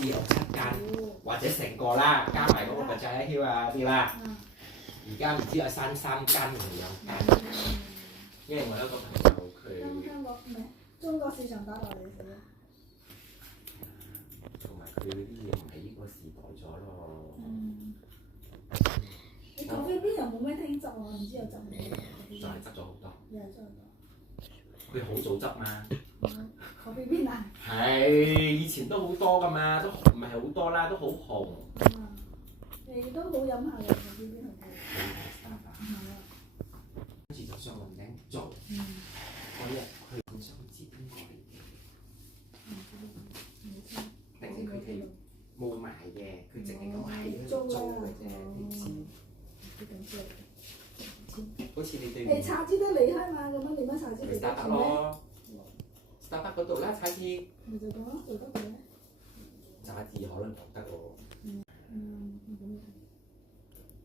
至有7間，或者成個啦，加埋嗰個嘅仔 Hill 啊啲啦。而家唔知有3間定2間，因為我有一個朋友佢香港唔係中國市場打落嚟死啦。同埋佢啲嘢唔係呢個時代咗咯。你咖啡邊又冇咩聽執喎，唔知有執唔執？就係執咗好多。又係執好多。佢好早執嘛。咖啡邊啊？係，以前都好多噶嘛，都唔係好多啦，都好紅。你都好飲下嘅咖啡邊同佢。跟住就上雲頂做。嗰日佢本身唔知邊個嚟嘅。定係佢哋冇賣嘅，佢淨係咁喺度做嘅啫，你知。好似你對面。茶枝都離開嘛，咁樣點解茶枝離開咯？Starbucks 嗰度啦，茶枝。咪就講咯，做得嘅。茶枝可能做得喎。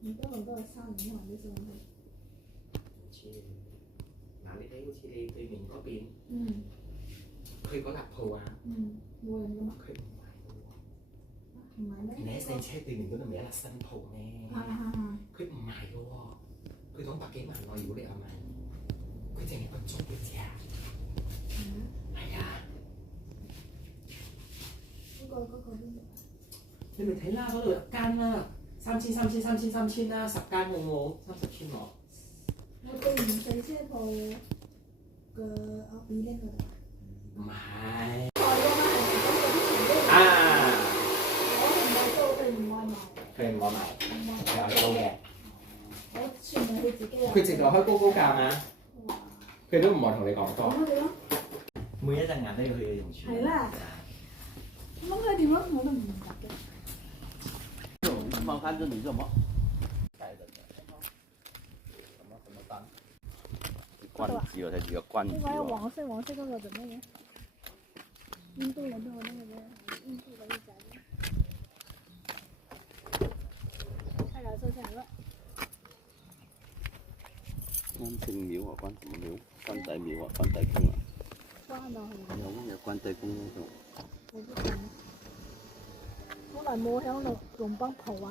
而家好多係3年還啲上去。唔知，嗱你睇好似你對面嗰邊，佢嗰笪鋪啊，冇人㗎嘛。佢唔買嘅喎。唔買咩？你喺四車對面嗰度咪有粒新鋪咩？佢唔賣嘅喎，佢講100幾萬喎，如果你有買，佢淨係個租嘅啫。係啊。嗰個邊度？你咪睇啦，嗰度有間啦，3000啦，10間有冇30千喎？我對面四車鋪嘅阿 B 拎嗰度。唔係。啊！我唔係租，佢唔愛賣。佢唔愛賣，佢有租嘅。我全係佢自己啊。佢直頭開高價嘛，佢都唔愛同你講多。咁佢咯。每一隻眼都要佢嘅用處。係啦。咁佢點咯？我都唔明白嘅。冒看着你怎么？罐子有才几个罐子。另外黃色嗰個做乜嘢？印度人都有那個嘅，印度嘅一家嘅。太難收起來了。關聖廟啊，關什麼廟？關帝廟啊，關帝公啊。關啊係。有關帝公嗰度。我不懂。好耐冇響龍幫蒲啊！